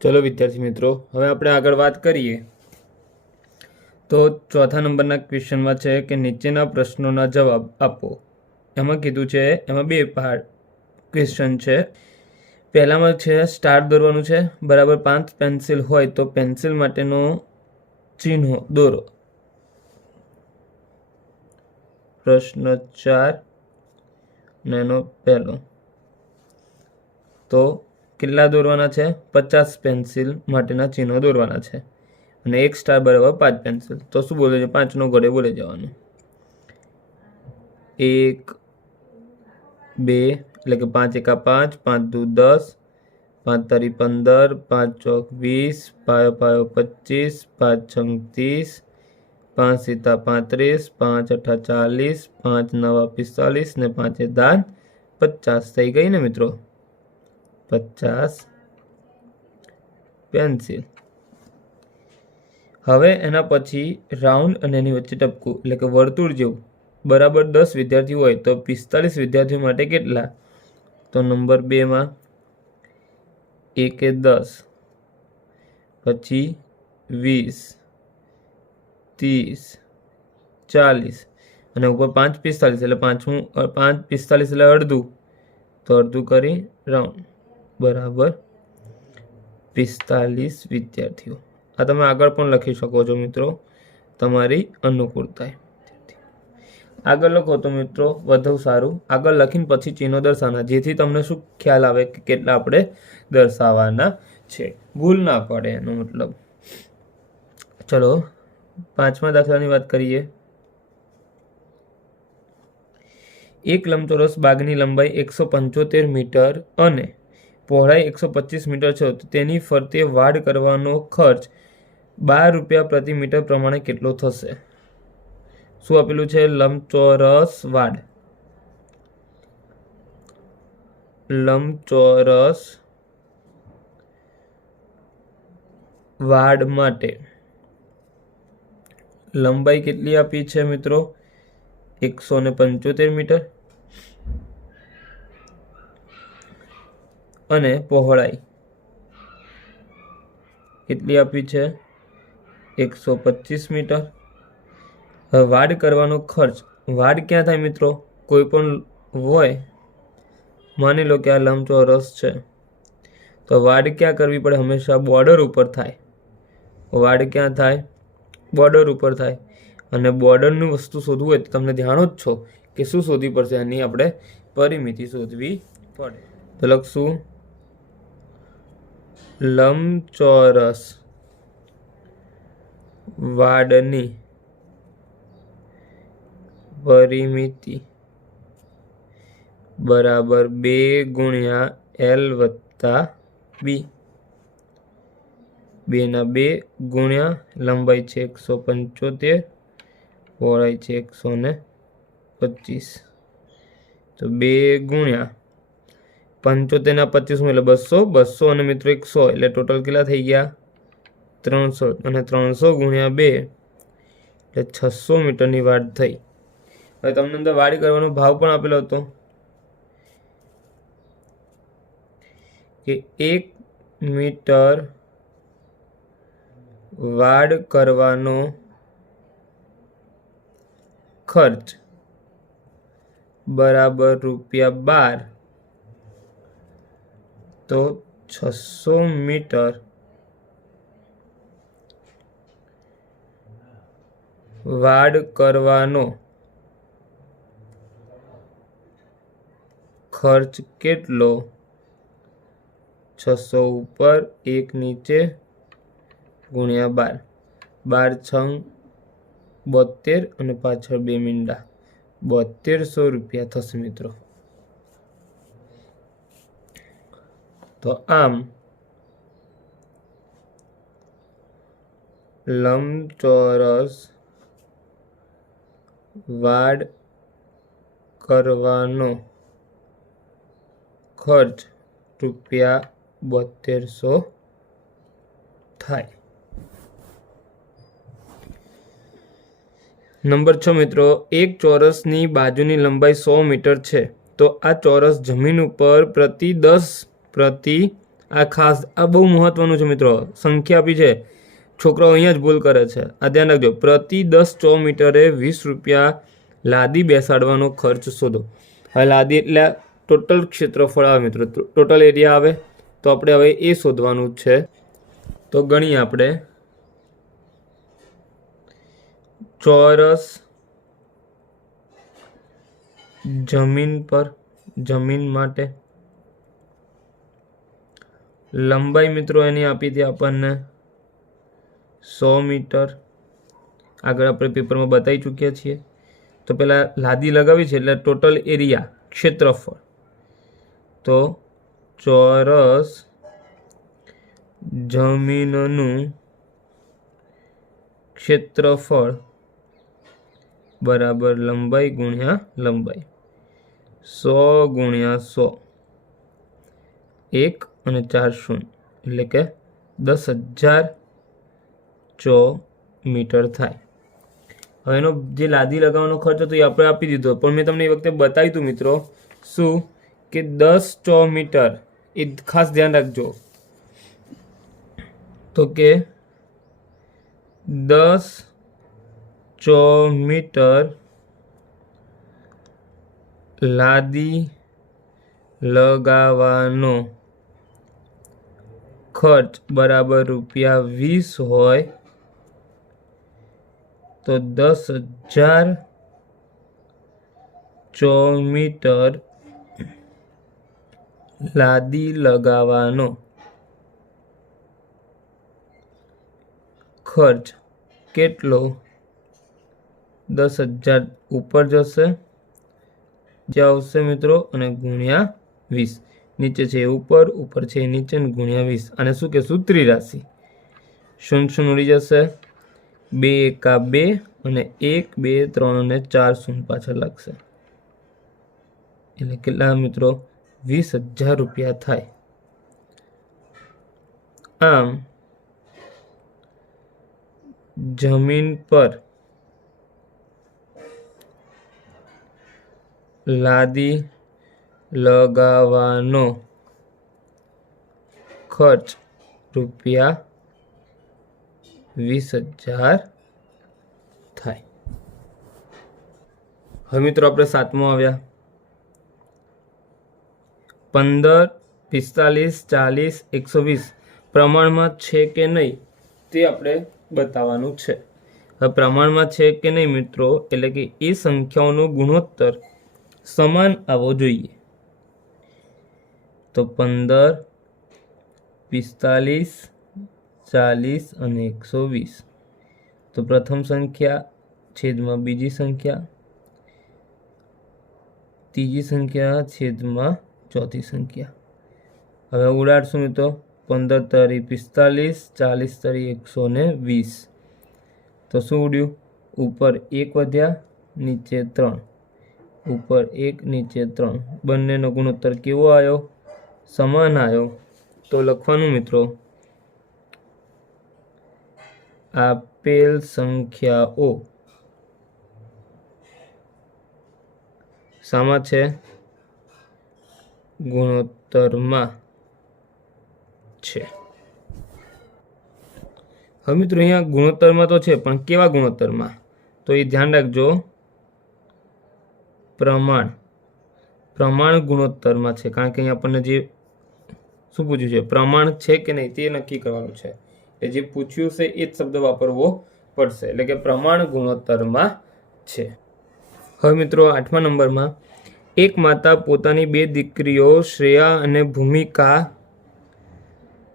चलो विद्यार्थी मित्रों, हवे आपणे आगळ वात करीए तो चौथा नंबरना क्वेश्चनमां छे कि नीचेना प्रश्नोना जवाब आपो। एमां कीधुं छे, एमां बे क्वेश्चन छे। पहेलामां छे स्टार दોરવાનું છે, बराबर 5 पेन्सिल होय तो पेन्सिल माटेनो चिन्हो दોરો। प्रश्न 4 नेनो पहेलो तो કેટલા દોરવાના છે? 50 પેન્સિલ માટેના ચિહ્નો દોરવાના છે અને 1 સ્ટાર બરાબર 5 પેન્સિલ। તો શું બોલે છે? 5 નો ઘડે બોલે જવાનું। 1 2 એટલે કે 5 એકા 5, 5 દુ 10, 5 તારી 15, 5 ચોક 20, પાયો પાયો 25, 5 છંગ 30, 5 સીતા 35, 5 અઠા 40, 5 નવા 45 ને 5 દાંત 50 થઈ ગઈ ને મિત્રો। 50 पेन्सिल। हवे एना पछी राउंड अने एनी वच्चे टपकू એટલે કે વર્તુળ જેવું बराबर 10 विद्यार्थी होय तो 45 विद्यार्थीओ माटे કેટલા? तो नंबर 2 मां 1 ए 10 पछी 20 30 40 અને ઉપર 5 45 એટલે 5 45 એટલે અડધું તો અડધું કરી રાઉન્ડ बराबर 45 विद्यार्थीओ। आ तमे आगळ पण लखी शको छो मित्रों, तमारी अनुकूलताए। आगळ लखो तो मित्रों वधु सारूं। आगळ लखीने पछी चिन्हो दर्शाववाना, जेथी तमने शुं ख्याल आवे के केटला आपणे दर्शाववाना छे, भूल ना पड़े एनो मतलब। चलो 5मा दाखलानी वात करीए। एक लंबचोरस बागनी लंबाई 175 मीटर अने पહોળાઈ 125 मीटर छे तो तेनी फरते वाड करवानो खर्च 12 रुपया प्रति मीटर प्रमाणे केटलो थशे? शुं आपेલું છે? लंबचोरस वाड। लंबचोरस वाड माटे लंबाई केटली आपी छे मित्रों? 175 मीटर અને પહોળાઈ કેટલી આપી છે? 125 મીટર। હવે વાડ કરવાનો ખર્ચ, વાડ ક્યાં થાય મિત્રો? કોઈ પણ હોય, માની લો કે આ લંબચોરસ છે તો વાડ ક્યાં કરવી પડે? હંમેશા બોર્ડર ઉપર થાય। વાડ ક્યાં થાય? બોર્ડર ઉપર થાય। અને બોર્ડરની વસ્તુ શોધવું હોય તો તમને જાણો જ છો કે શું શોધવી પડશે? એની આપણે પરિમિતિ શોધવી પડે। તો લખશું लंबचोरस वाडनी परिमिति बराबर 2 गुणिया L वत्ता B। 2 ना 2 गुणिया लंबाई छे 175, पહોળાઈ छे 125 तो 2 गुणिया 75 ना 25 એટલે 200, 200 અને મિત્રો 100 એટલે ટોટલ કેટલા થઈ ગયા? 300 અને 300 ગુણ્યા 2 એટલે 600 મીટરની વાડ થઈ। હવે તમને અંદર વાડ કરવાનો ભાવ પણ આપેલો હતો કે 1 મીટર વાડ કરવાનો ખર્ચ બરાબર ₹12 तो 600 मीटर वाड करवानो खर्च केटलो? 600 ऊपर 1 नीचे गुणिया 12, 12 छंग 72 અને પાછળ 2 મીંડા 7200 રૂપિયા થશે મિત્રો। तो आम लंबचोरस वाड करवानो खर्च ₹7200 थाय। नंबर 6 मित्रों, एक चौरसनी बाजुनी लंबाई 100 मीटर छे तो आ चौरस जमीन पर प्रति આ ખાસ, આ બહુ મહત્વનું છે મિત્રો. સંખ્યા આપી છે, છોકરાઓ અહીંયા જ ભૂલ કરે છે. આ ધ્યાન રાખજો. પ્રતિ 10 ચોર મીટરે 20 રૂપિયા લાદી બેસાડવાનો ખર્ચ શોધો. હવે લાદી એટલે ટોટલ ક્ષેત્રફળ આવે મિત્રો, ટોટલ એરિયા આવે. તો આપણે હવે એ શોધવાનું છે. તો ગણીએ આપણે. ચોરસ જમીન માટે લંબાઈ મિત્રો એની આપી હતી આપણને 100 મીટર. આગળ આપણે પેપરમાં બતાવી ચૂક્યા છીએ. તો પહેલાં લાદી લગાવી છે એટલે ટોટલ એરિયા ક્ષેત્રફળ. તો ચોરસ જમીનનું ક્ષેત્રફળ બરાબર લંબાઈ ગુણ્યા લંબાઈ. 100 ગુણ્યા 100, 1 અને 4 શૂન્ય, એટલે કે 10,000 ચોર મીટર થાય. હવે એનો જે લાદી લગાવવાનો ખર્ચ હતો એ આપણે આપી દીધો, પણ મેં તમને એ વખતે બતાવ્યું હતું મિત્રો શું કે 10 ચોર મીટર, એ ખાસ ધ્યાન રાખજો. તો કે 10 ચોર મીટર લાદી લગાવવાનો ખર્ચ બરાબર ₹20 હોય તો 10,000 ચોર મીટર લાદી લગાવવાનો ખર્ચ કેટલો? 10,000 ઉપર જશે, જ્યાં આવશે મિત્રો, અને ગુણ્યા 20. નીચે છે ઉપર, ઉપર છે નીચે, ગુણ્યા 20. અને શું કહેશું? ત્રિરાશિ. 0 ઉડી જશે, 2 એકા 2 અને 1 2 3 અને 4 શૂન્ય પાછળ લાગશે. એટલે કેટલા મિત્રો? 20,000 રૂપિયા થાય. આમ જમીન પર લાદી લગાવવાનો ખર્ચ ₹20,000 થાય. હવે મિત્રો આપણે 7મો આવ્યા. 15, 45, 40, 120 પ્રમાણમાં છે કે નહીં તે આપણે બતાવવાનું છે. હવે પ્રમાણમાં છે કે નહીં મિત્રો, એટલે કે એ સંખ્યાઓનો ગુણોત્તર સમાન આવવો જોઈએ. તો 15, 45, 40 અને 120. તો પ્રથમ સંખ્યા છેદમાં બીજી સંખ્યા, ત્રીજી સંખ્યા છેદમાં ચોથી સંખ્યા. હવે ઉડાડશું મિત્રો. 15 તરી 45, 40 તરી 120. તો શું ઉડ્યું? ઉપર 1 વધ્યા, નીચે 3. ઉપર 1 નીચે 3. બંનેનો ગુણોત્તર કેવો આવ્યો? સમાન આવ્યો. તો લખવાનું મિત્રો, આપેલ સંખ્યાઓ શામાં છે? ગુણોત્તરમાં છે. હવે મિત્રો અહીંયા ગુણોત્તરમાં તો છે, પણ કેવા ગુણોત્તરમાં? તો એ ધ્યાન રાખજો. પ્રમાણ ગુણોત્તરમાં છે. કારણ કે અહીંયા આપણને જે શું પૂછ્યું છે? પ્રમાણ છે કે નહીં તે નક્કી કરવાનું છે. એ જે પૂછ્યું છે એ જ શબ્દ વાપરવો પડશે. એટલે કે પ્રમાણ ગુણોત્તરમાં છે. હવે મિત્રો 8મા નંબરમાં, એક માતા પોતાની 2 દીકરીઓ શ્રેયા અને ભૂમિકા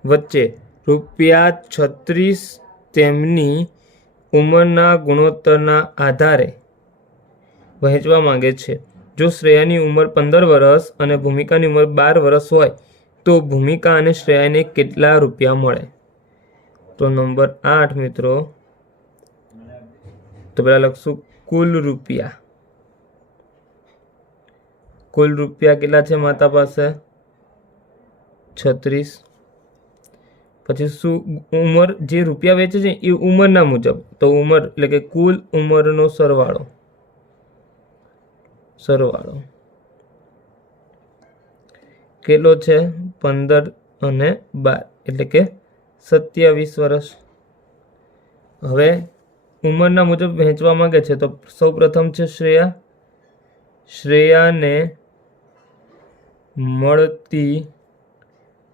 વચ્ચે ₹36 તેમની ઉંમરના ગુણોત્તરના આધારે વહેંચવા માંગે છે. જો શ્રેયાની ઉંમર 15 વર્ષ અને ભૂમિકાની ઉંમર 12 વર્ષ હોય તો ભૂમિકા અને શ્રેયાને કેટલા રૂપિયા મળે? તો નંબર 8 મિત્રો, તો પહેલા લખશું કુલ રૂપિયા. કુલ રૂપિયા કેટલા છે માતા પાસે? 36. પછી શું ઉંમર, જે રૂપિયા વેચે છે એ ઉંમરના મુજબ. તો ઉંમર એટલે કે કુલ ઉંમરનો સરવાળો કેટલો છે? 15 અને 12 એટલે કે 27 વર્ષ। હવે ઉંમરના મુજબ વહેંચવા માંગે છે તો સૌ પ્રથમ છે શ્રેયાને મળતી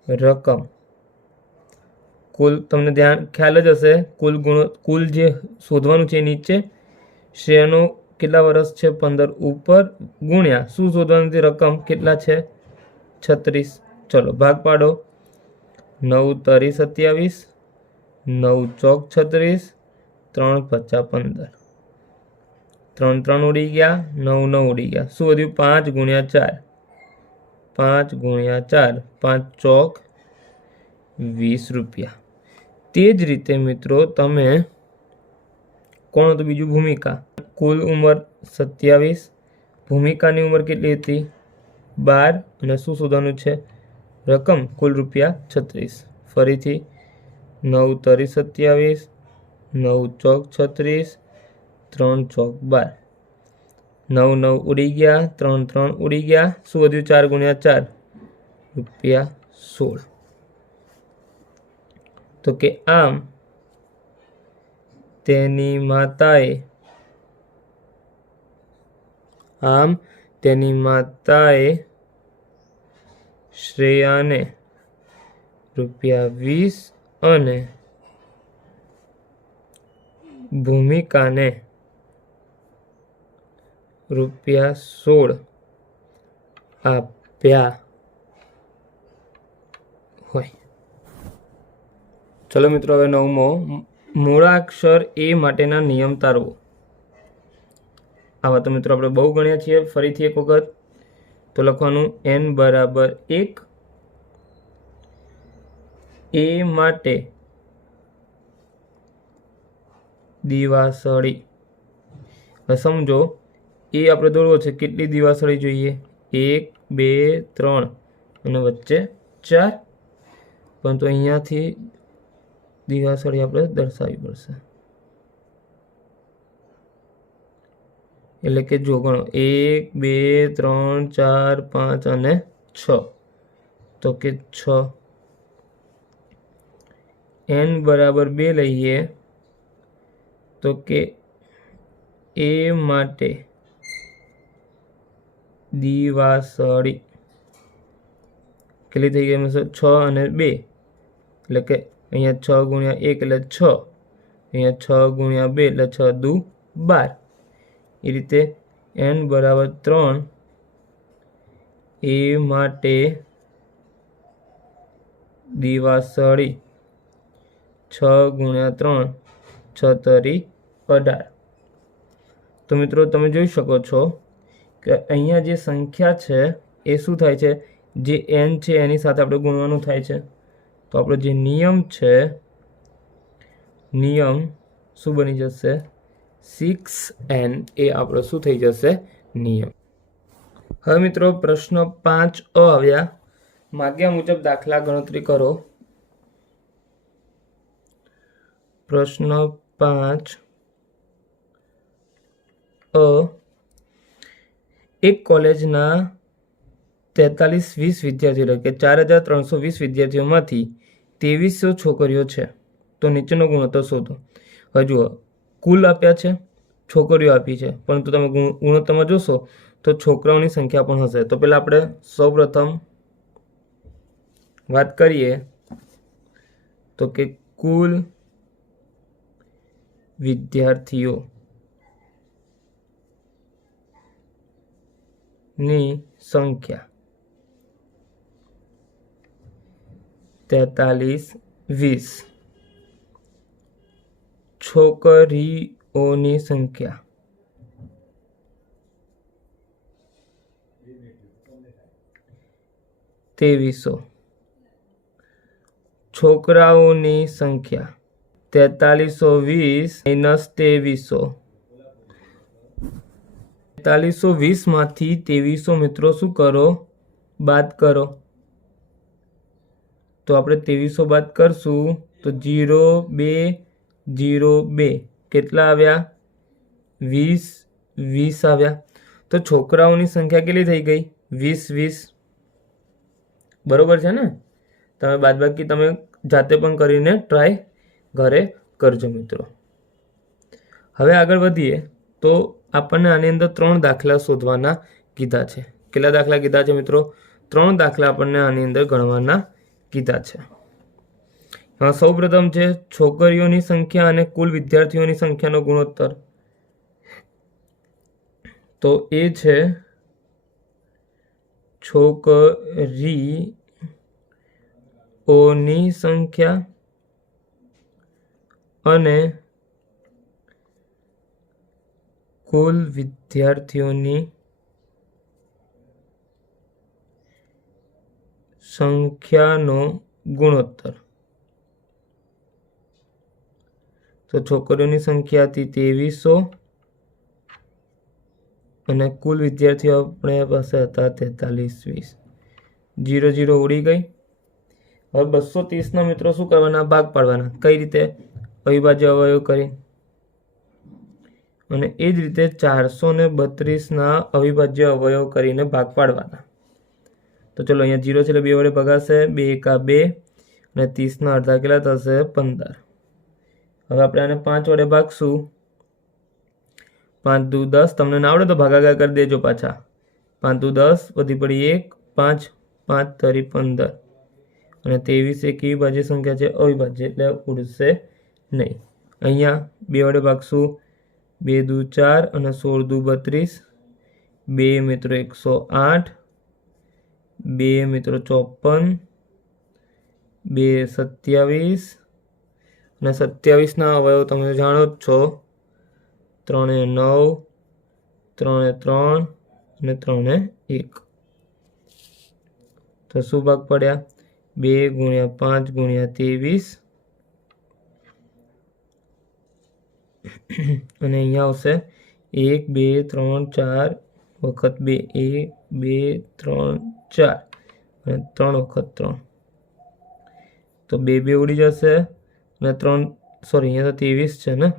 રકમ, કુલ તમને ખ્યાલ જ હશે, કુલ જે શોધવાનું છે નીચે શ્રેયાનો કેટલા વર્ષ છે 15 ઉપર ગુણ્યા શું શોધવાનું છે રકમ કેટલા છે 36। ચલો ભાગ પાડો, 9 તરી 27, 9 ચોક 36, 3 પચા 15, 3 3 ઉડી ગયા, 9 9 ઉડી ગયા, શું વધ્યું 5 ગુણ્યા 4, 5 ગુણ્યા 4, 5 ચોક 20 રૂપિયા। તે જ રીતે મિત્રો તમે કોણ હતું બીજું ભૂમિકા, કુલ ઉંમર 27, ભૂમિકાની ઉંમર કેટલી હતી 12 અને શું શોધવાનું છે રકમ કુલ રૂપિયા 36। ફરીથી 9 તરી 27, 9 ચોક 36, 3 ચોક 12, 9 9 ઉડી ગયા, 3 3 ઉડી ગયા, શું વધ્યું 4 ગુણ્યા 4 રૂપિયા 16। તો કે આમ તેની માતાએ શ્રેયાને રૂપિયા 20 અને ભૂમિકાને રૂપિયા 16 આપ્યા હોય। ચલો મિત્રો હવે 9મો, મૂળાક્ષર એ માટેના નિયમ તારવો। આવા તો મિત્રો આપણે બહુ ગણ્યા છીએ, ફરીથી એક વખત તો લખવાનું n બરાબર 1, એ માટે દિવાસળી। હવે સમજો એ આપણે દોરવો છે, કેટલી દિવાસળી જોઈએ 1 2 3 અને વચ્ચે 4, પરંતુ અહીંયાથી દિવાસળી આપણે દર્શાવવી પડશે, એટલે કે જો ગણો 1 2 3 4 5 અને 6, તો કે 6, n બરાબર 2 લઈએ તો કે એ માટે દિવાસળી કેટલી થઈ ગઈ 6 અને 2, એટલે કે અહીંયા 6 ગુણ્યા 1 એટલે 6, અહીંયા 6 ગુણ્યા 2 એટલે 6 દુ 12। એ રીતે n બરાબર 3 એ માટે દિવાસળી 6 ગુણ્યા 3 6 તરી 18। તો મિત્રો તમે જોઈ શકો છો કે અહીંયા જે સંખ્યા છે એ શું થાય છે, જે n છે એની સાથે આપણે ગુણવાનું થાય છે। તો આપણો જે નિયમ છે, નિયમ શું બની જશે 6n, એ આપણો શું થઈ જશે નિયમ। હવે મિત્રો પ્રશ્ન 5 આવ્યા, માગ્યા મુજબ દાખલા ગણતરી કરો। પ્રશ્ન 5 એક કોલેજના 4320 વિદ્યાર્થીઓ કે 4320 વિદ્યાર્થીઓમાંથી 2300 છોકરીઓ છે, તો નીચેનો ગુણોત્તર શોધો। હવે જુઓ કુલ આપ્યા છે, છોકરીઓ આપી છે, પરંતુ તમે ગુણોત્તરમાં જોશો તો છોકરાઓની સંખ્યા પણ હશે। તો પહેલાં આપણે સૌપ્રથમ વાત કરીએ તો કે કુલ વિદ્યાર્થીઓ ની સંખ્યા 4320, છોકરીઓની સંખ્યા 2300, છોકરાઓની સંખ્યા 4320 માઇનસ 2300, 4320 માંથી 2300 મિત્રો શું કરો બાદ કરો, તો આપણે 2300 બાદ કરશું તો 0 2 0 2 કેટલા આવ્યા 20 આવ્યા। તો છોકરાઓની સંખ્યા કેટલી થઈ ગઈ 20 બરોબર છે ને। તમે બાદબાકી તમે જાતે પણ કરીને ટ્રાય ઘરે કરજો મિત્રો. હવે આગળ વધીએ તો આપણને આની અંદર 3 દાખલા શોધવાના કીધા છે. કેટલા દાખલા કીધા છે મિત્રો? 3 દાખલા આપણને આની અંદર ગણવાના કીધા છે. સૌ પ્રથમ છે છોકરીઓની સંખ્યા અને કુલ વિદ્યાર્થીઓની સંખ્યાનો ગુણોત્તર. તો એ છે છોકરીઓની સંખ્યા અને કુલ વિદ્યાર્થીઓની સંખ્યાનો ગુણોત્તર. તો છોકરીઓની સંખ્યા હતી 2300 અને કુલ વિદ્યાર્થીઓ આપણે પાસે હતા 4320. 0 0 ઉડી ગઈ. હવે 230ના મિત્રો શું કરવાના? ભાગ પાડવાના. કઈ રીતે? અવિભાજ્ય અવયવ કરી. અને એ જ રીતે 432ના અવિભાજ્ય અવયવ કરીને ભાગ પાડવાના. તો ચલો અહીંયા 0 છે એટલે 2 વડે ભગાશે. 2 એકા 2 અને 30ના અડધા કેટલા થશે? 15. હવે આપણે આને 5 વડે ભાગશું. 5 દુ 10. તમને ના આવડે તો ભાગાકાર કરી દેજો પાછા. 5 દુ 10 વધી પડી 1 5 5 તરી 15 અને 23 એક વિભાજ્ય સંખ્યા છે, અવિભાજ્ય એટલે ઉડશે નહીં. અહીંયા 2 વડે ભાગશું. 2 દુ 4 અને 16 દુ 32. 2 મિત્રો 108. 2 મિત્રો 54. 2 27 અને 27ના અવયવ તમે જાણો જ છો. 3 એ 9, 3 એ 3 અને 3 એ 1. તો શું ભાગ પડ્યા? 2 ગુણ્યા 5 ગુણ્યા 23 અને અહીંયા આવશે 1 2 3 4 વખત 2. 1 2 3 4 અને 3 વખત 3. તો 2 2 ઉડી જશે અને 3 સોરી અહીંયા તો 23 છે ને.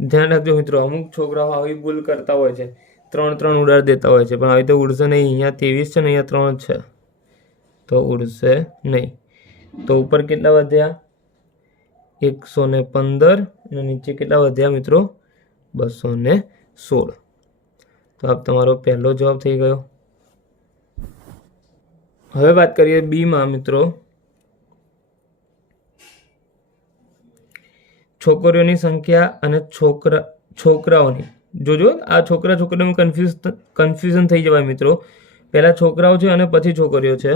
ધ્યાન રાખજો મિત્રો, અમુક છોકરાઓ આવી ભૂલ કરતા હોય છે, 3 3 ઉડાડી દેતા હોય છે, પણ આવી તો ઉડશે નહીં. અહીંયા 23 છે ને અહીંયા 3 છે તો ઉડશે નહીં. તો ઉપર કેટલા વધ્યા? 115 અને નીચે કેટલા વધ્યા મિત્રો? 216. તો આ તમારો પહેલો જવાબ થઈ ગયો. હવે વાત કરીએ બીમાં મિત્રો. છોકરીઓની સંખ્યા અને છોકરાઓની. જોજો આ છોકરા છોકરીઓમાં કન્ફ્યુઝન થઈ જવાય મિત્રો. પહેલા છોકરાઓ છે અને પછી છોકરીઓ છે.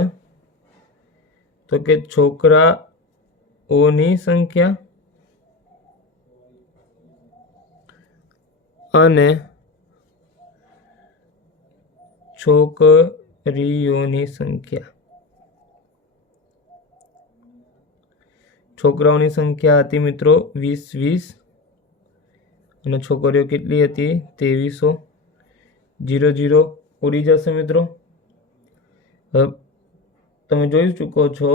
તો કે છોકરાઓની સંખ્યા અને છોકરીઓની સંખ્યા. છોકરાઓની સંખ્યા હતી મિત્રો 20 20 અને છોકરીઓ કેટલી હતી? 2300. 0 0 ઉડી જશે મિત્રો. તમે જોઈ ચૂકો છો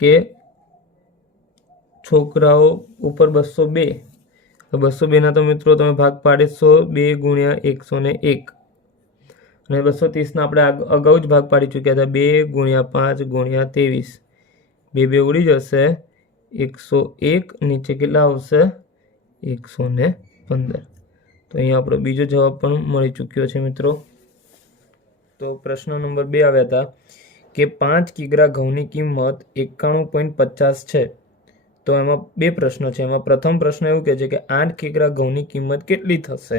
કે છોકરાઓ ઉપર 202. 202ના તો મિત્રો તમે ભાગ પાડીશો 2 ગુણ્યા 101 અને 230ના આપણે અગાઉ જ ભાગ પાડી ચૂક્યા હતા 2 ગુણ્યા 5 ગુણ્યા 23. 2 2 ઉડી જશે. 101 નીચે કેટલા આવશે? 115. તો અહીંયા આપણો બીજો જવાબ પણ મળી ચૂક્યો છે મિત્રો. તો પ્રશ્ન નંબર 2 આવ્યા હતા કે 5 કિગ્રા ઘઉંની કિંમત 91.50 છે. તો એમાં 2 પ્રશ્નો છે. એમાં પ્રથમ પ્રશ્ન એવું કહે છે કે 8 કિગ્રા ઘઉંની કિંમત કેટલી થશે?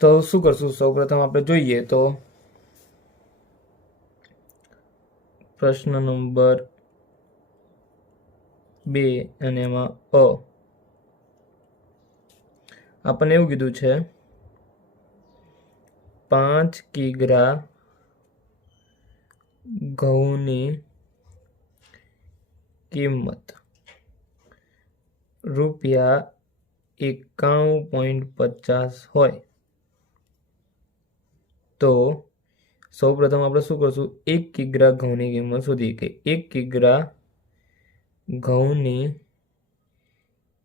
તો શું કરશું? સૌપ્રથમ આપણે જોઈએ તો પ્રશ્ન નંબર 2 અને એમાં આપણને એવું કીધું છે 5 કિગ્રા ઘઉંની કિંમત ₹91.50 હોય તો સૌપ્રથમ આપણે શું કરશું? 1 કિગ્રા ઘઉંની કિંમત શોધીએ કે 1 કિગ્રા ઘઉંની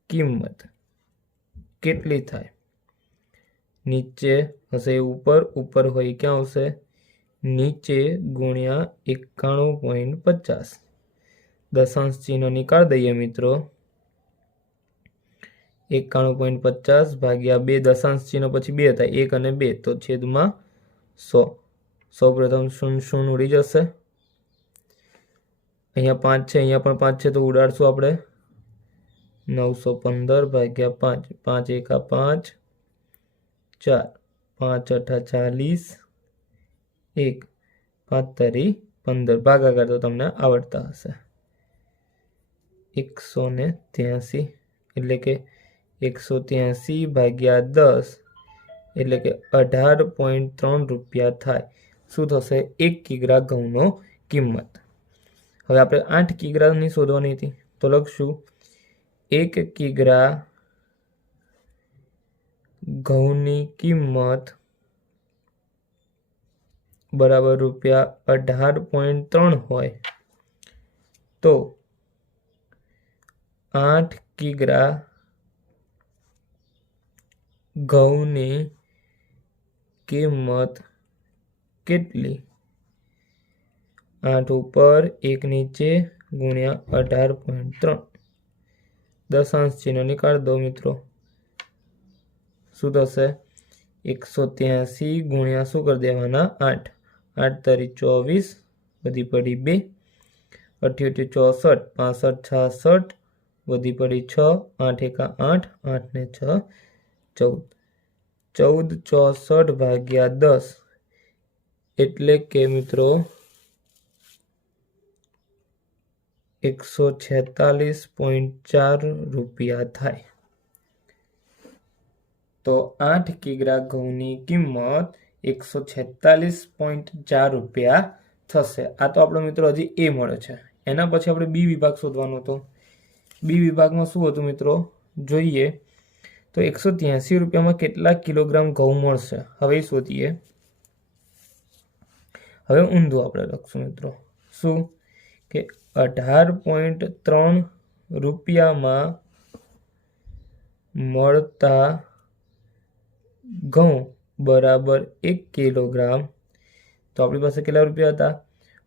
કિંમત કેટલી થાય? નીચે હશે ઉપર, ઉપર હોય ક્યાં આવશે? નીચે ગુણ્યા 91.50 દશાંશ ચિહ્ન નીકાળી દઈએ મિત્રો 91.50 ભાગ્યા 2 દશાંશ ચિહ્ન પછી 2 થાય 1 અને 2 તો છેદમાં 100 સૌપ્રથમ 0 ઉડી જશે અહીંયા 5 છે અહીંયા પણ 5 છે તો ઉડાડશું આપણે 915 ભાગ્યા 5 5 એકા 5 4 5 અઠા 40 1 5 તરી 15 ભાગાકાર તો તમને આવડતા હશે 183 એટલે કે 183 ભાગ્યા 10 એટલે કે 18.3 રૂપિયા થાય શું થશે 1 કિગ્રા ઘઉંનો કિંમત હવે આપણે 8 કિગ્રાની શોધવાની હતી તો લખશું 1 કિગ્રા ઘઉંની કિંમત બરાબર રૂપિયા 18.3 હોય તો 8 કિગ્રા ઘઉંની કિંમત કેટલી 8 ઉપર 1 નીચે ગુણ્યા 18.3 દશાંશ ચિહ્ન નીકાળી દો મિત્રો શું થશે 183 ગુણ્યા શું કરી દેવાના 8 8 તરી 24 વધી પડી 2 88 64 65 66 વધી પડી 6 8 એકા 8 8 ને 6 14 14 64 ભાગ્યા 10 એટલે કે મિત્રો 146.4 રૂપિયા થાય તો 8 કિગ્રા ઘઉંની કિંમત 146.4 રૂપિયા થશે આ તો આપણો મિત્રો હજી એ મળે છે એના પછી આપણે બી વિભાગ શોધવાનો હતો બી વિભાગમાં શું હતું મિત્રો જોઈએ તો 183 રૂપિયામાં કેટલા કિલોગ્રામ ઘઉં મળશે હવે શોધીએ હવે ઊંધું આપણે લખશું મિત્રો શું કે 18.3 રૂપિયામાં મળતા ઘઉં બરાબર 1 કિલોગ્રામ તો આપણી પાસે કેટલા રૂપિયા હતા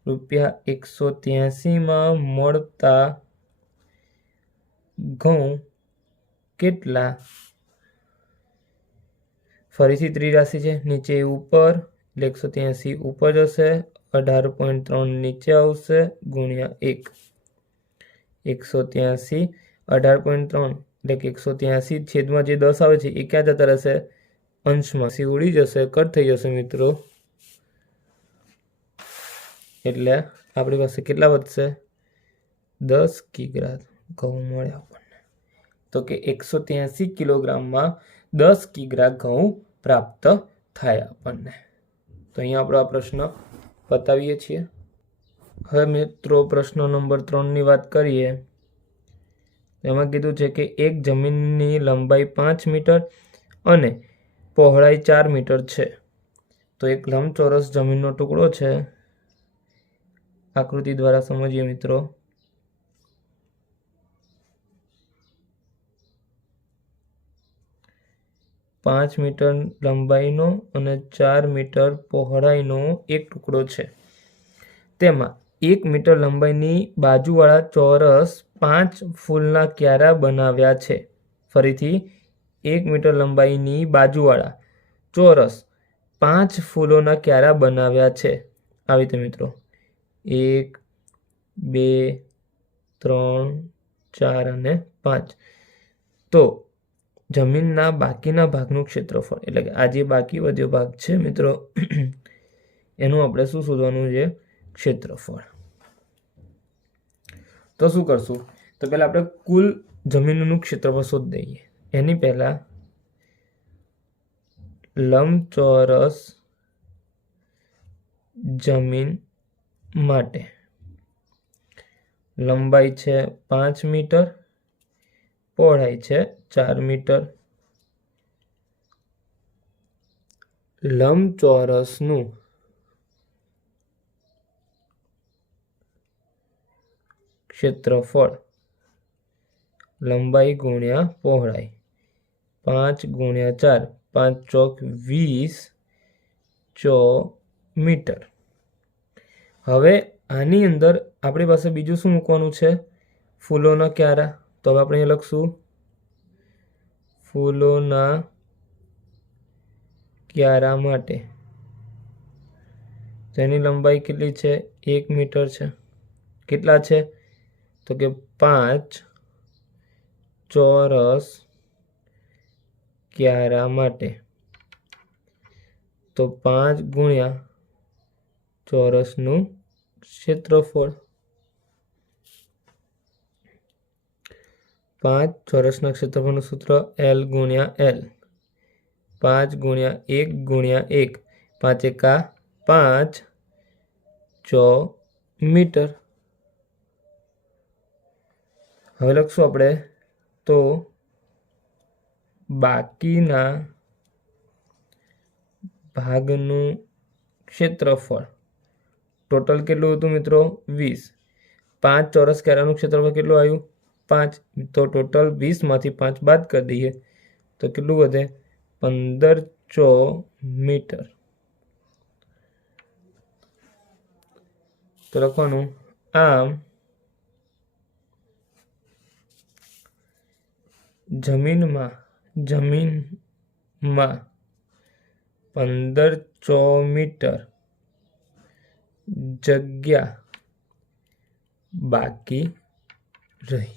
રૂપિયા 183માં મળતા ઘઉં કેટલા ફરીથી ત્રિરાશિ છે નીચે ઉપર એટલે 183 ઉપર જશે 18.3 નીચે આવશે ગુણ્યા 1 183 18.3 એટલે કે 183 છેદમાં જે 10 આવે છે એ ક્યાં જતા રહેશે અંશમાં સી ઉડી જશે કટ થઈ જશે મિત્રો એટલે આપણી પાસે કેટલા વધશે 10 કિગ્રા ઘઉં મળે આપણને તો કે 183 કિલોગ્રામમાં 10 કિગ્રા ઘઉં પ્રાપ્ત થાય આપણને તો અહીંયા આપણે આ પ્રશ્ન બતાવીએ છીએ હવે મિત્રો પ્રશ્ન નંબર 3 ની વાત કરીએ એમાં કીધું છે કે એક જમીનની લંબાઈ 5 મીટર અને પહોળાઈ 4 મીટર છે તો એક લંબચોરસ જમીનનો ટુકડો છે આકૃતિ દ્વારા સમજીએ મિત્રો 5 મીટર લંબાઈનો અને 4 મીટર પહોળાઈનો એક ટુકડો છે તેમાં 1 મીટર લંબાઈની બાજુવાળા ચોરસ 5 ફૂલના ક્યારા બનાવ્યા છે ફરીથી 1 મીટર લંબાઈની બાજુવાળા ચોરસ 5 ફૂલોના ક્યારા બનાવ્યા છે આવી રીતે મિત્રો 1 2 3 4 અને 5 તો જમીનના બાકીના ભાગનું ક્ષેત્રફળ એટલે કે આ જે બાકી વધ્યો ભાગ છે મિત્રો એનું આપણે શું શોધવાનું છે ક્ષેત્રફળ તો શું કરશું તો પહેલા આપણે કુલ જમીનનું ક્ષેત્રફળ શોધી દઈએ એની પહેલા લંબચોરસ જમીન માટે લંબાઈ છે 5 મીટર પહોળાઈ છે 4 મીટર લંબચોરસનું ક્ષેત્રફળ લંબાઈ ગુણ્યા પહોળાઈ 5 ગુણ્યા 4 5 ચોક 20 મીટર હવે આની અંદર આપણી પાસે બીજું શું મૂકવાનું છે? ફૂલોના ક્યારા. તો હવે આપણે અહીંયા લખશું ફૂલોના ક્યારા માટે. તેની લંબાઈ કેટલી છે? 1 મીટર છે. કેટલા છે? તો કે 5 ચોરસ ક્યારા માટે. તો 5 ગુણ્યા ચોરસનું ક્ષેત્રફળ. 5 ચોરસના ક્ષેત્રફળનું સૂત્ર L ગુણ્યા L. 5 ગુણ્યા 1 ગુણ્યા 1. 5 એકા 5 મીટર. હવે લખશું આપણે તો બાકીના ભાગનું ક્ષેત્રફળ. ટોટલ કેટલું હતું મિત્રો? 20. 5 ચોરસ ક્યારાનું ક્ષેત્રફળ કેટલું આવ્યું? 5. તો ટોટલ 20 માંથી 5 બાદ કરી દઈએ તો કેટલું વધે? 1500 મીટર. તો લખવાનું આમ જમીનમાં 1500 મીટર જગ્યા બાકી રહી.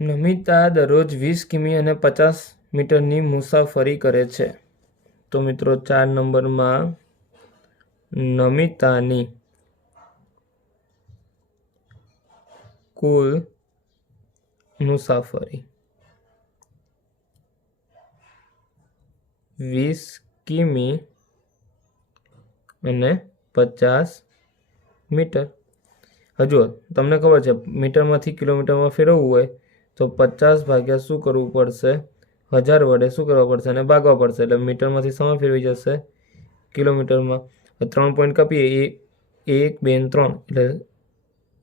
નમિતા દરરોજ 20 કિમી અને 50 મીટરની મુસાફરી કરે છે. તો મિત્રો 4 નંબરમાં નમિતાની કુલ મુસાફરી 20 કિમી અને 50 મીટર. હજુ તમને ખબર છે મીટરમાંથી કિલોમીટરમાં ફેરવવું હોય તો 50 ભાગ્યા શું કરવું પડશે? 1000 વડે શું કરવા પડશે? અને ભાગવા પડશે. એટલે મીટરમાંથી સમય ફેરવી જશે કિલોમીટરમાં. 3 પોઈન્ટ કાપીએ 1 2 3 એટલે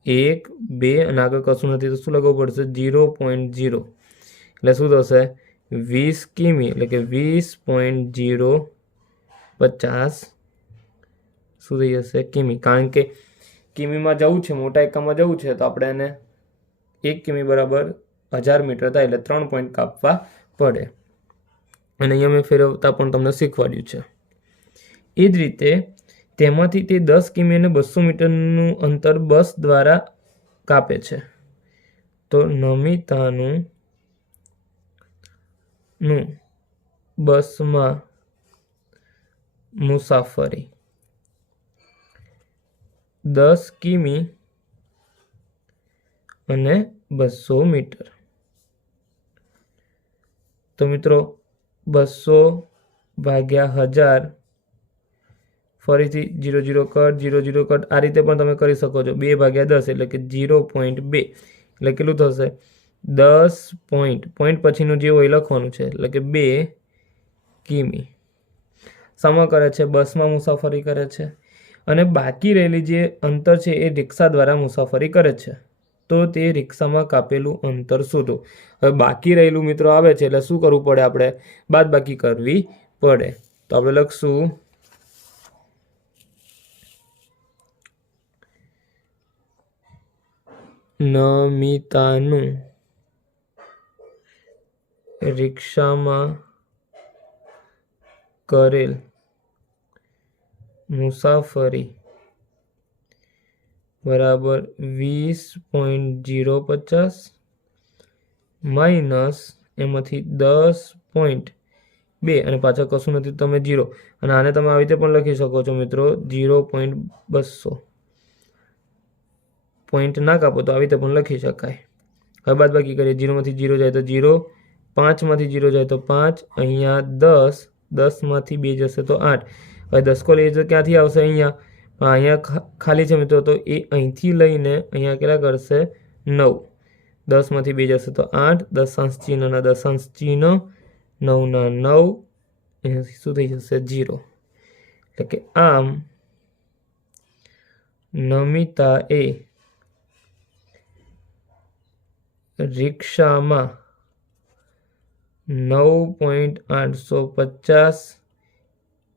1 2 અને આગળ કશું નથી તો શું લખવું પડશે? 0.0. એટલે શું થશે? 20 કિમી એટલે કે 20.050 શું થઈ જશે? કિમી. કારણ કે કિમીમાં જવું છે, મોટા એકમમાં જવું છે તો આપણે એને 1 કિમી બરાબર 1000 મીટર થાય એટલે 3 પોઈન્ટ કાપવા પડે. અને અહીંયા મેં ફેરવતા પણ તમને શીખવાડ્યું છે. એ જ રીતે તેમાંથી તે 10 કિમી અને 200 મીટરનું અંતર બસ દ્વારા કાપે છે. તો નમિતાનું બસમાં મુસાફરી 10 કિમી અને 200 મીટર. તો મિત્રો 200 ભાગ્યા 1000 ફરીથી 0 કટ 0 કટ આ રીતે પણ તમે કરી શકો છો. 2 ભાગ્યા 10 એટલે કે 0.2 એટલે કેટલું થશે? 10 પોઈન્ટ પછીનું જે હોય લખવાનું છે એટલે કે 2 કિમી. સમા કરે છે, બસમાં મુસાફરી કરે છે અને બાકી રહેલી જે અંતર છે એ રિક્ષા દ્વારા મુસાફરી કરે છે. તો તે રિક્ષામાં કાપેલું અંતર શોધો. હવે બાકી રહેલું મિત્રો આવે છે એટલે શું કરવું પડે? આપણે બાદબાકી કરવી પડે. તો આપણે લખશું નમિતાનું રિક્ષામાં કરેલ મુસાફરી બરાબર 20.050 માઇનસ એમાંથી 10.2 અને પાછળ કશું નથી તમે 0 અને આને તમે આવી રીતે પણ લખી શકો છો મિત્રો 0.200. પોઈન્ટ ના કાપો તો આવી રીતે પણ લખી શકાય. હવે બાદબાકી કરીએ. 0 માંથી 0 જાય તો 0, 5 માંથી 0 જાય તો 5, અહીંયા 10, 10 માંથી 2 જશે તો 8. હવે 10 કો લઈએ તો ક્યાંથી આવશે? અહીંયા ખાલી છે મિત્રો તો એ અહીંથી લઈને અહીંયા કેટલા કરશે? 9. 10 માંથી 2 જશે તો 8, દશાંશ ચિહ્નના દશાંશ ચિહ્ન, 9 ના 9, અહીંયાથી શું થઈ જશે? 0. એટલે કે આમ નમિતા એ રિક્ષામાં 9.850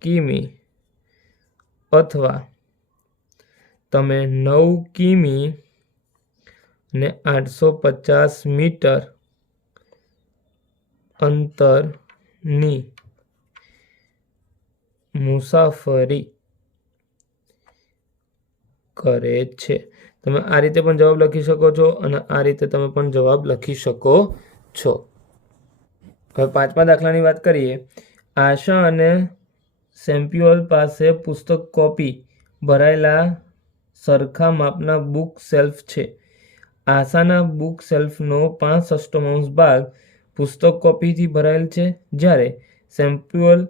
કિમી અથવા તમે 9 કિમી ને 850 મીટર અંતરની મુસાફરી કરે છે। તમે આ રીતે પણ જવાબ લખી શકો છો અને આ રીતે તમે પણ જવાબ લખી શકો છો। હવે પાંચમા દાખલાની વાત કરીએ। આશા અને સેમ્પ્યુઅલ પાસે પુસ્તક કોપી ભરાયેલા સરખા માપના બુક શેલ્ફ છે। આશાના બુક શેલ્ફનો 5/6 ભાગ પુસ્તક કોપીથી ભરાયેલ છે, જ્યારે સેમ્પ્યુઅલ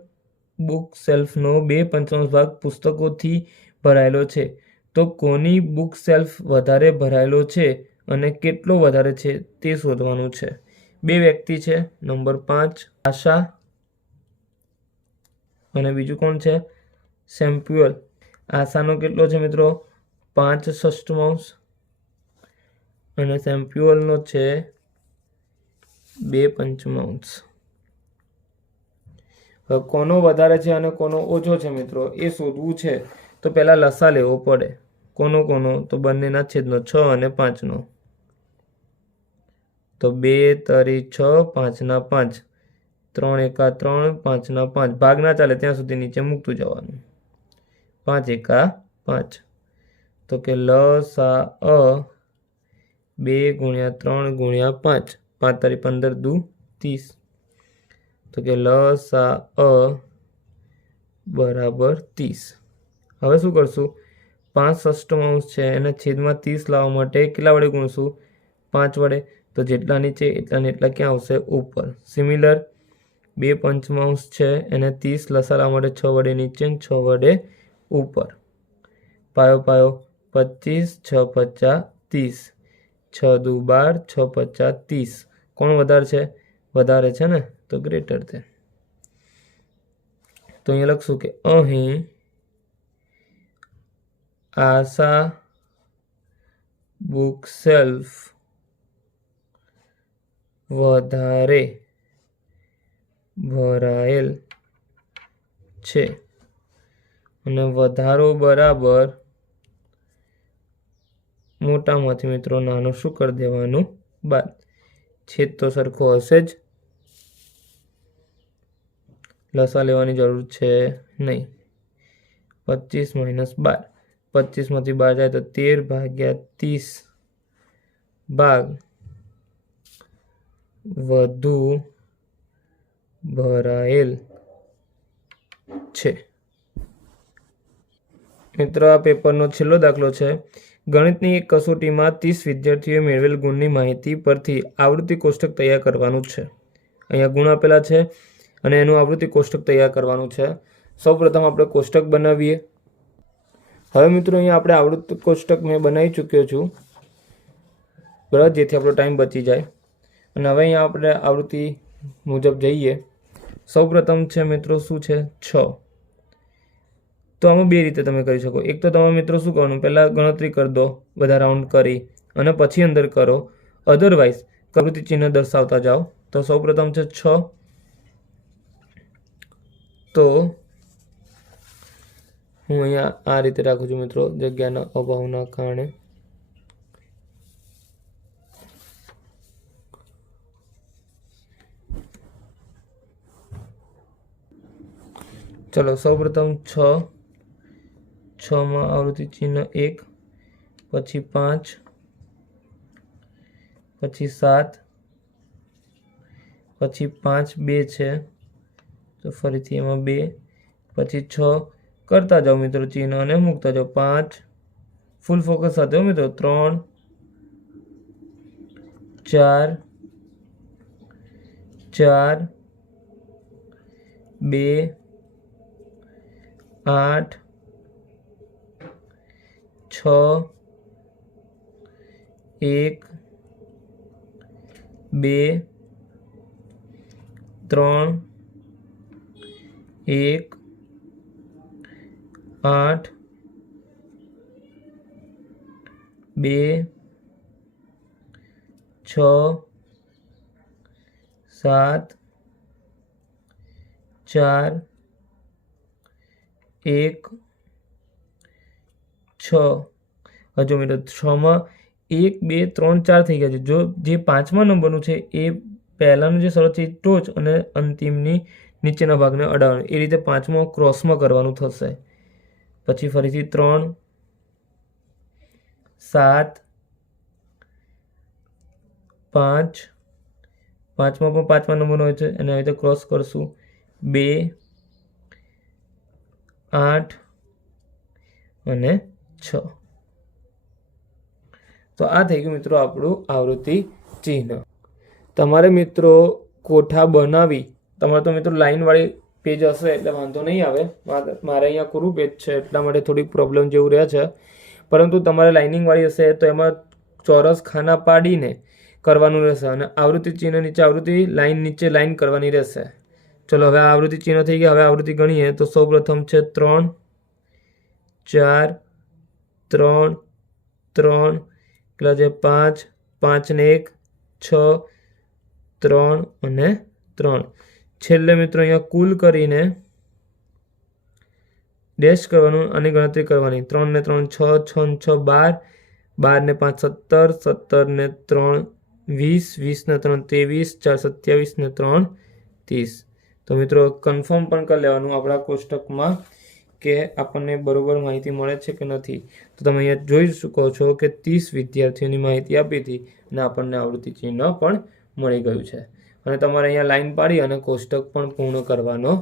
બુક શેલ્ફનો 2/5 ભાગ પુસ્તકોથી ભરાયેલો છે। તો કોની બુક શેલ્ફ વધારે ભરાયેલો છે અને કેટલો વધારે છે તે શોધવાનું છે। બે વ્યક્તિ છે, નંબર 5 આશા અને બીજું કોણ છે? સેમ્પ્યુઅલ। આશાનો કેટલો છે મિત્રો? 5/6 અને સેમ્પ્યુઅલનો છે 2/5। હવે કોનો વધારે છે અને કોનો ઓછો છે મિત્રો એ શોધવું છે તો પહેલાં લસા લેવો પડે। કોનો? તો બંનેના છેદનો 6 અને 5નો। તો 2 તરી 6, 5 ના 5, 3 એકા 3, 5 ના 5, ભાગ ના ચાલે ત્યાં સુધી નીચે મૂકતું જવાનું। 5 એકા 5, તો કે લસા 2 ગુણ્યા 3 ગુણ્યા 5, 5 તરી 15 દુ 30, તો કે લસા બરાબર 30। હવે શું કરશું? 5/6 છે એને છેદમાં 30 લાવવા માટે કેટલા વડે ગુણશું? 5 વડે। તો જેટલા નીચે એટલા ને એટલા ક્યાં આવશે? ઉપર। સિમિલર 2/5 છે એને 30 લસા લાવવા માટે 6 વડે નીચે 6 વડે ઉપર। પાયો પાયો 25, 6 પચા 30, 6 દુ 12, 6 પચા 30। કોણ વધારે છે? વધારે છે ને, તો ગ્રેટર ધેન। તો અહીંયા લખશું કે અહીં આશા બુક શેલ્ફ વધારે ભરાયેલ છે અને વધારો બરાબર મોટામાંથી મિત્રો નાનો શું કરી દેવાનું? બાદ। છેદ તો સરખો હશે જ, લસા લેવાની જરૂર છે નહીં। 25 - 12, 25માંથી 12 જાય તો 13/30 ભાગ વધુ ભરાયેલ છે। મિત્રો આ પેપરનો છેલ્લો દાખલો છે। ગણિતની એક કસોટીમાં 30 વિદ્યાર્થીઓએ મેળવેલ ગુણની માહિતી પરથી આવૃત્તિ કોષ્ટક તૈયાર કરવાનું છે। અહીંયા ગુણ આપેલા છે અને એનું આવૃત્તિ કોષ્ટક તૈયાર કરવાનું છે। સૌપ્રથમ આપણે કોષ્ટક બનાવીએ। હવે મિત્રો અહીંયા આપણે આવૃત્તિ કોષ્ટક મેં બનાવી ચૂક્યો છું, બરાબર, જેથી આપણો ટાઈમ બચી જાય। અને હવે અહીંયા આપણે આવૃત્તિ મુજબ જઈએ। સૌપ્રથમ છે મિત્રો શું છે? 6। તો આમાં બે રીતે તમે કરી શકો। એક તો તમે મિત્રો શું કરવાનું, પહેલાં ગણતરી કરી દો બધા રાઉન્ડ કરી અને પછી અંદર કરો, અધરવાઇઝ આવૃત્તિ ચિહ્ન દર્શાવતા જાઓ। તો સૌપ્રથમ છે 6, તો હું અહીંયા આ રીતે રાખું છું મિત્રો, જગ્યાના અભાવના કારણે। ચલો સૌપ્રથમ 6, 6માં આવૃત્તિ ચિહ્ન 1, પછી 5, પછી 7, પછી 5 2 છે તો ફરીથી એમાં 2, પછી 6 કરતા જાઓ મિત્રો ચિહ્ન અને મૂકતા જાઓ। 5 ફૂલ ફોકસ સાથે મિત્રો, 3, 4, 4, 2, 8, 6, 1, 2, 3, 1, 8, 2, 6, 7, 4, 1, 6 હજુ મિત્રો 6માં 1 2 3 4 થઈ ગયા છે. જો જે 5મા નંબરનું છે એ પહેલાંનું જે શરત છે એ ટોચ અને અંતિમની નીચેના ભાગને અડાડવાનું, એ રીતે 5મો ક્રોસમાં કરવાનું થશે. પછી ફરીથી 3 7 5, 5માં પણ 5મા નંબરનો હોય છે અને આવી રીતે ક્રોસ કરશું. 2 8 અને 6. તો આ થઈ ગયું મિત્રો આપણું આવૃત્તિ ચિહ્ન. તમારે મિત્રો કોઠા બનાવી, તમારે તો મિત્રો લાઈનવાળી પેજ હશે એટલે વાંધો નહીં આવે. મારે અહીંયા કોરું પેજ છે એટલા માટે થોડીક પ્રોબ્લેમ જેવું રહે છે. પરંતુ તમારે લાઇનિંગવાળી હશે તો એમાં ચોરસ ખાના પાડીને કરવાનું રહેશે અને આવૃત્તિ ચિહ્ન નીચે આવૃત્તિ, લાઈન નીચે લાઈન કરવાની રહેશે. ચલો હવે આવૃત્તિ ચિહ્ન થઈ ગયા. હવે આવૃત્તિ ગણીએ તો સૌપ્રથમ છે 3 4 3 3, કેટલા છે 5, 5 ને 1 6, 3 અને 3. છેલ્લે મિત્રો અહીંયા કુલ કરીને ડેશ કરવાનું, આની ગણતરી કરવાની. 3 ને 3 6, 6 ને 6 12, 12 ને 5 17, 17 ને 3 20, 20 ને 3 23, 4 27 ને 3 30. તો મિત્રો કન્ફર્મ પણ કરી લેવાનું આપણા કોષ્ટકમાં કે આપણને બરોબર માહિતી મળે છે કે નથી. તો તમે અહીંયા જોઈ શકો છો કે 30 વિદ્યાર્થીઓની માહિતી આપી હતી અને આપણને આવૃત્તિ ચિહ્ન પણ મળી ગયું છે. અને તમારે અહીંયા લાઈન પાડી અને કોષ્ટક પણ પૂર્ણ કરવાનો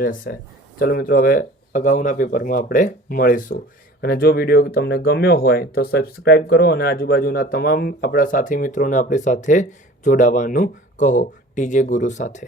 રહેશે. ચલો મિત્રો હવે અગાઉના પેપરમાં આપણે મળીશું. અને જો વિડીયો તમને ગમ્યો હોય તો સબસ્ક્રાઈબ કરો અને આજુબાજુના તમામ આપણા સાથી મિત્રોને આપણી સાથે જોડાવાનું કહો ટીજે ગુરુ સાથે.